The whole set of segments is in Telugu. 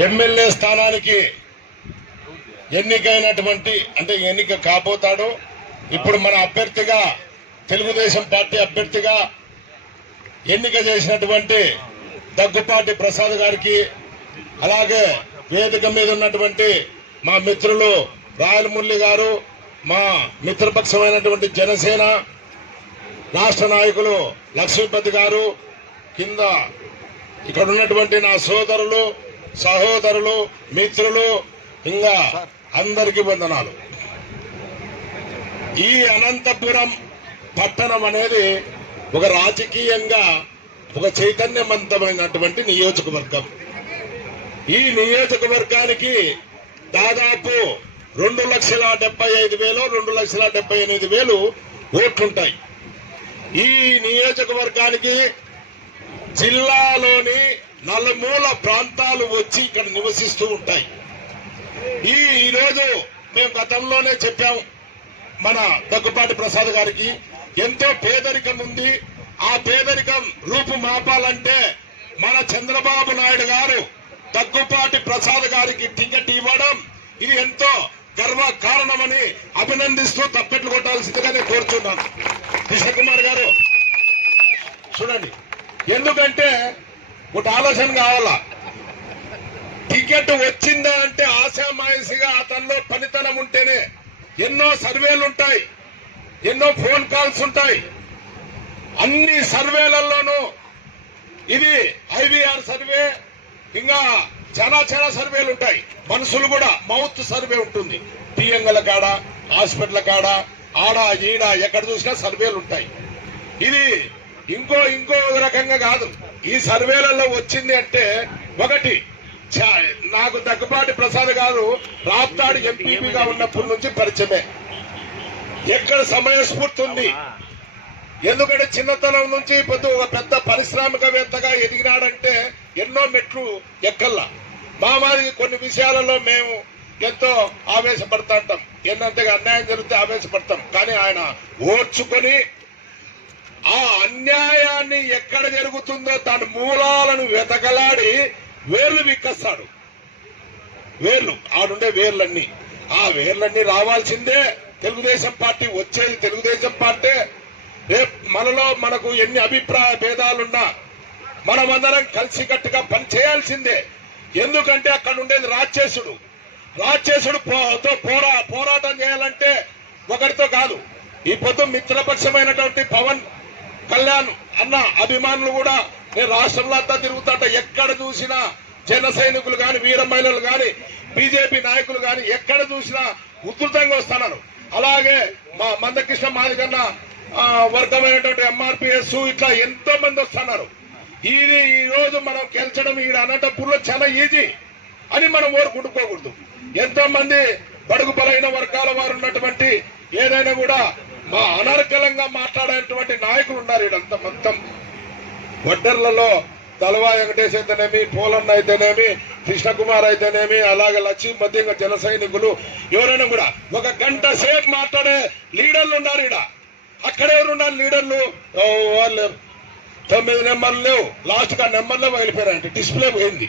ఎమ్మెల్యే స్థానానికి ఎన్నికైనటువంటి అంటే ఎన్నిక కాబోతాడు. ఇప్పుడు మన అభ్యర్థిగా తెలుగుదేశం పార్టీ అభ్యర్థిగా ఎన్నిక చేసినటువంటి దగ్గుపాటి ప్రసాద్ గారికి, అలాగే వేదిక మీద ఉన్నటువంటి మా మిత్రులు రాయలమురళి గారు, మా మిత్రపక్షమైనటువంటి జనసేన రాష్ట్ర నాయకులు లక్ష్మీపతి గారు, కింద ఇక్కడ ఉన్నటువంటి నా సోదరులు సహోదరులు మిత్రులు, ఇంకా అందరికీ వందనాలు. ఈ అనంతపురం పట్టణం అనేది ఒక రాజకీయంగా ఒక చైతన్యవంతమైనటువంటి నియోజకవర్గం. ఈ నియోజకవర్గానికి దాదాపు 2,75,000 2,78,000 ఓట్లుంటాయి. ఈ నియోజకవర్గానికి జిల్లాలోని నలుమూల ప్రాంతాలు వచ్చి ఇక్కడ నివసిస్తూ ఉంటాయి. ఈరోజు మేము గతంలోనే చెప్పాం, మన దగ్గుపాటి ప్రసాద్ గారికి ఎంతో పేదరికం ఉంది. ఆ పేదరికం రూపుమాపాలంటే మన చంద్రబాబు నాయుడు గారు దగ్గుపాటి ప్రసాద్ గారికి టికెట్ ఇవ్వడం ఇది ఎంతో గర్వ కారణమని అభినందిస్తూ తప్పెట్లు కొట్టాల్సిందిగానే కోరుచున్నాను. కృష్ణకుమార్ గారు చూడండి, ఎందుకంటే ఒక ఆలోచన కావాలా. టికెట్ వచ్చిందా అంటే ఆశామాయసిగా అతనిలో పనితనం ఉంటేనే. ఎన్నో సర్వేలు ఉంటాయి, ఎన్నో ఫోన్ కాల్స్ ఉంటాయి. అన్ని సర్వేలలోనూ ఇది ఐవీఆర్ సర్వే, ఇంకా చాలా సర్వేలు ఉంటాయి. మనుషులు కూడా మౌత్ సర్వే ఉంటుంది. పిఎంగల కాడ, హాస్పిటల్ కాడ, ఆడ ఈడ ఎక్కడ చూసినా సర్వేలు ఉంటాయి. ఇది ఇంకో రకంగా కాదు. ఈ సర్వేలలో వచ్చింది అంటే ఒకటి, నాకు దగ్గుపాటి ప్రసాద్ గారు రాప్తాడు ఎంపీగా ఉన్నప్పటి నుంచి పరిచయమే. ఎక్కడ సమయస్ఫూర్తి ఉంది, ఎందుకంటే చిన్నతనం నుంచి ఒక పెద్ద పారిశ్రామికవేత్తగా ఎదిగినాడంటే ఎన్నో మెట్లు ఎక్కల్లా. మాది కొన్ని విషయాలలో మేము ఎంతో ఆవేశపడతా ఉంటాం, ఎన్నంతగా అన్యాయం జరిగితే ఆవేశపడతాం. కానీ ఆయన ఓర్చుకొని ఆ అన్యాయాన్ని ఎక్కడ జరుగుతుందో దాని మూలాలను వెతకలాడి వేర్లు విక్కస్తాడు. వేర్లు ఆడుండే వేర్లన్నీ, ఆ వేర్లన్నీ రావాల్సిందే. తెలుగుదేశం పార్టీ వచ్చేది తెలుగుదేశం పార్టీ. రేపు మనకు ఎన్ని అభిప్రాయ భేదాలున్నా మనమందరం కలిసికట్టుగా పని చేయాల్సిందే. ఎందుకంటే అక్కడ ఉండేది రాక్షసుడు. పోరాటం చేయాలంటే ఒకరితో కాదు. ఈ పొద్దు మిత్రపక్షమైనటువంటి పవన్ కళ్యాణ్ అన్న అభిమానులు కూడా నేను రాష్ట్రంలో అంతా తిరుగుతుంట. ఎక్కడ చూసినా జన సైనికులు గాని, వీర మహిళలు గాని, బీజేపీ నాయకులు గాని ఎక్కడ చూసినా ఉధృతంగా వస్తున్నారు. అలాగే మా మందకృష్ణ మాదిగన్న వర్గమైనటువంటి ఎంఆర్పిఎస్ ఇట్లా ఎంతో మంది వస్తున్నారు. ఈ రోజు మనం గెలిచడం ఈ అనంతపూర్లో చాలా ఈజీ అని మనం ఓరుకుంటుకోకూడదు. ఎంతో మంది బడుగు బలైన వర్గాల వారు ఉన్నటువంటి ఏదైనా కూడా మా అనర్గళంగా మాట్లాడేటువంటి నాయకులు ఉన్నారు. ఇదంతా మొత్తం వడ్డర్లలో తలవా వెంకటేష్ అయితేనేమి, పోలన్న అయితేనేమి, కృష్ణకుమార్ అయితేనేమి, అలాగే లక్ష్మీ మధ్యంగా జన సైనికులు ఎవరైనా కూడా ఒక గంట సేపు మాట్లాడే లీడర్లు ఉన్నారు. ఇడ అక్కడెవరున్నారు లీడర్లు? వాళ్ళు 9 నెంబర్లు లేవు, లాస్ట్ గా నెంబర్లే వెళ్ళిపోయారంటే డిస్ప్లే పోయింది.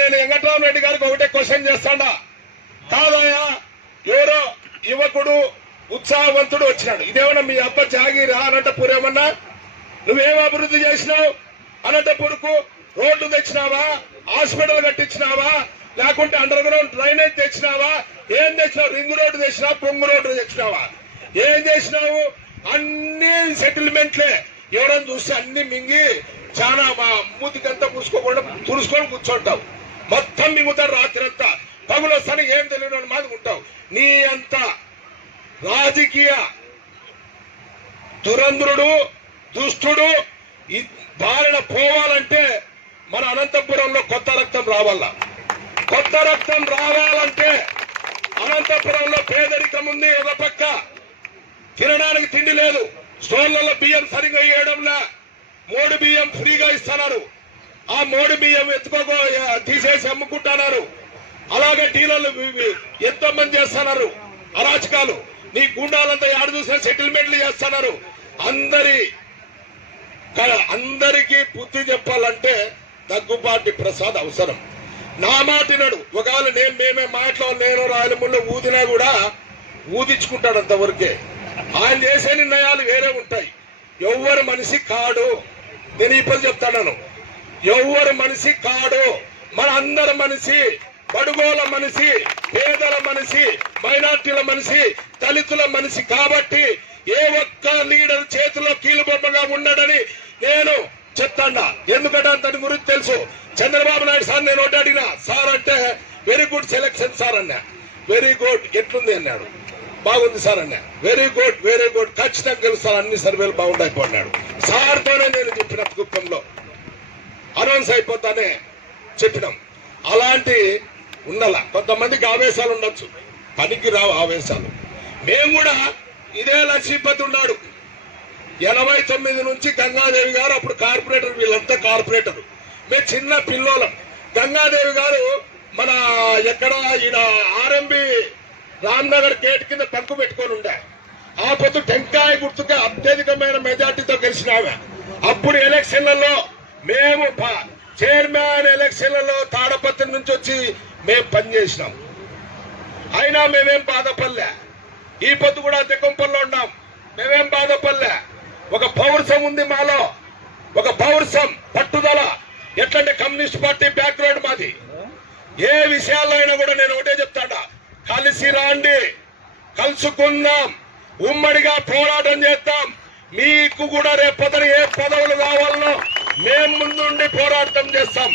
నేను వెంకటరామ రెడ్డి గారికి ఒకటే క్వశ్చన్ చేస్తాడా, కాదయా ఎవరో యువకుడు ఉత్సాహవంతుడు వచ్చినాడు, ఇదేమన్నా మీ అబ్బ జాగీరా అనంతపూర్? ఏమన్నా నువ్వేం అభివృద్ధి చేసినావు? అనంతపూర్కు రోడ్లు తెచ్చినావా? హాస్పిటల్ కట్టించినావా? లేకుంటే అండర్ గ్రౌండ్ డ్రైనేజ్ తెచ్చినావా? ఏం తెచ్చినావు? రింగ్ రోడ్డు తెచ్చినావా? పొంగు రోడ్డు తెచ్చినావా? ఏం చేసినావు? అన్ని సెటిల్మెంట్లే. ఎవరైనా చూస్తే అన్ని మింగి చాలా మా మూతికంతా పూసుకోకుండా తుడుచుకొని కూర్చోంటావు. మొత్తం మింగుతారు రాత్రి అంతా. పగులు వస్తాను ఏం తెలియని మాది ఉంటావు. నీ అంత రాజకీయ దురంధ్రుడు దుష్టుడు బారిన పోవాలంటే మన అనంతపురంలో కొత్త రక్తం రావాలా. కొత్త రక్తం రావాలంటే అనంతపురంలో పేదరికం ఉంది. ఒక పక్క తినడానికి తిండి లేదు, స్టోర్లలో బియ్యం సరిగ్గా ఇవ్వడంలా, మోడి బియ్యం ఫ్రీగా ఇస్తున్నారు. ఆ మోడి బియ్యం తీసేసి అమ్ముకుంటున్నారు. అలాగే డీలర్లు ఎంతో మంది చేస్తున్నారు అరాచకాలు. నీ గుండాలంతా ఆడ చూసిన సెటిల్మెంట్లు చేస్తున్నారు. అందరికీ బుద్ధి చెప్పాలంటే దగ్గుపాటి ప్రసాద్ అవసరం. నా మాటినాడు. ఒకవేళ మేమే మాటలో నేను రాయలముల్లో ఊదినా కూడా ఊదించుకుంటాడు అంతవరకే. ఆయన చేసే నిర్ణయాలు వేరే ఉంటాయి. ఎవ్వరు మనిషి కాడు. నేను ఇప్పుడు చెప్తాను, ఎవ్వరు మనిషి కాడు. మన అందరి మనిషి, బడుగోల మనిషి, పేదల మనిషి, మైనార్టీల మనిషి, దళితుల మనిషి. కాబట్టి ఏ ఒక్క లీడర్ చేతిలో కీలుబొమ్మగా ఉండడని నేను చెప్తాడా. ఎందుకంటే దాని గురించి తెలుసు. చంద్రబాబు నాయుడు సార్ నేను ఒకటి అడిగినా, సార్ అంటే వెరీ గుడ్ సెలెక్షన్ సార్ అన్నా. వెరీ గుడ్ ఎట్లుంది అన్నాడు. బాగుంది సార్ అన్నా. వెరీ గుడ్ వెరీ గుడ్, ఖచ్చితంగా గెలుస్తారు, అన్ని సర్వేలు బాగుంటాయిపోన్నాడు. సార్తోనే నేను చెప్పిన కుప్పంలో అనౌన్స్ అయిపోతానే చెప్పినాం. అలాంటి ఉండాల. కొంతమందికి ఆవేశాలు ఉండొచ్చు, పనికి రావు ఆవేశాలు. మేము కూడా ఇదే లక్ష్మీపతి ఉన్నాడు 89 నుంచి. గంగాదేవి గారు అప్పుడు కార్పొరేటర్, వీళ్ళంతా కార్పొరేటర్, మేము చిన్న పిల్లోలం. గంగాదేవి గారు మన ఎక్కడ ఈయన ఆర్ఎంబి రామ్నగర్ గేట్ కింద పంకు పెట్టుకొని ఉండే. ఆ పొద్దు టెంకాయ గుర్తుగా అత్యధికమైన మెజార్టీతో గెలిచిన ఆమె. అప్పుడు ఎలక్షన్లలో మేము చైర్మన్ ఎలక్షన్లలో తాడపత్రి నుంచి వచ్చి మేము పనిచేసినాం. అయినా మేమేం బాధపడలే. ఈ పొద్దు కూడా దెక్కంపల్లో ఉన్నాం, మేమేం బాధపడలే. ఒక పౌరుషం ఉంది మాలో, ఒక పౌరుషం, పట్టుదల. ఎట్లంటే కమ్యూనిస్ట్ పార్టీ బ్యాక్గ్రౌండ్ మాది. ఏ విషయాల్లో అయినా కూడా నేను ఒకటే చెప్తాడా, కలిసి రాండి, కలుసుకుందాం, ఉమ్మడిగా పోరాటం చేద్దాం. మీకు కూడా రేపొద్దున ఏ పదవులు కావాలనో మేము ముందుండి పోరాటం చేస్తాం.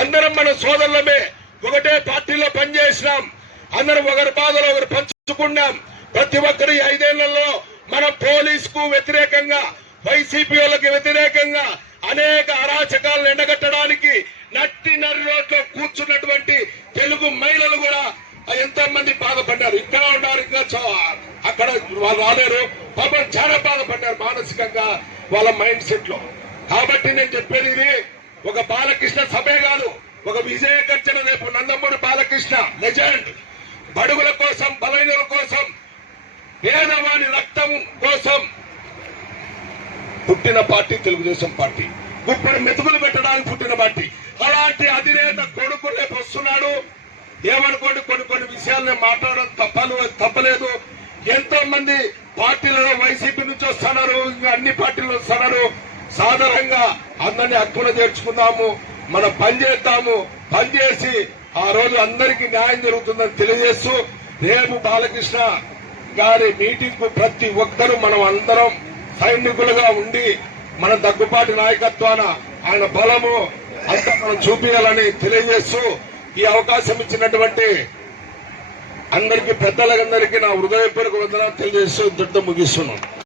అందరం మన సోదరులమే, ఒకటే పార్టీలో పనిచేసినాం, అందరం ఒకరి బాధలు ఒకరు పంచుకున్నాం. ప్రతి ఒక్కరు 5 ఏళ్లలో మనం పోలీసుకు వ్యతిరేకంగా, వైసీపీ వాళ్ళకి వ్యతిరేకంగా అనేక అరాచకాలను ఎండగట్టడానికి నట్టి నరి రోడ్లో కూర్చున్నటువంటి తెలుగు మహిళలు కూడా ఎంతో మంది బాధపడ్డారు. ఇక్కడ ఉన్నారు, ఇంకా అక్కడ వాళ్ళు రాలేరు. పాపం చాలా బాధపడ్డారు మానసికంగా, వాళ్ళ మైండ్ సెట్ లో. కాబట్టి నేను చెప్పేది ఇది ఒక బాలకృష్ణ సభే కాదు, ఒక విజయ గర్జన. రేపు నందమూరి బాలకృష్ణ లెజెండ్, బడుగుల కోసం, బలైనల కోసం, పేదవాని రక్తం కోసం పుట్టిన పార్టీ తెలుగుదేశం పార్టీ. గుప్పడి మెతుకులు పెట్టడానికి పుట్టిన పార్టీ. అలాంటి అధినేత కొడుకు రేపు వస్తున్నాడు. ఏమనుకోండి, కొన్ని విషయాలను మాట్లాడడం తప్పలేదు. ఎంతో మంది పార్టీలలో వైసీపీ నుంచి వస్తున్నారు, ఇంకా అన్ని పార్టీలు వస్తున్నారు. సాధారణంగా అందరినీ హక్కున చేర్చుకుందాము, మనం పనిచేద్దాము. పనిచేసి ఆ రోజు అందరికీ న్యాయం జరుగుతుందని తెలియజేస్తూ, రేపు బాలకృష్ణ గారి మీటింగ్ కు ప్రతి ఒక్కరూ మనం అందరం సైనికులుగా ఉండి మన దగ్గుపాటి నాయకత్వాన ఆయన బలము అంతా మనం చూపించాలని తెలియజేస్తూ, ఈ అవకాశం ఇచ్చినటువంటి అందరికీ, పెద్దలందరికీ నా హృదయపూర్వక వందనాలు తెలియజేస్తూ ఇంతటితో ముగిస్తున్నాం.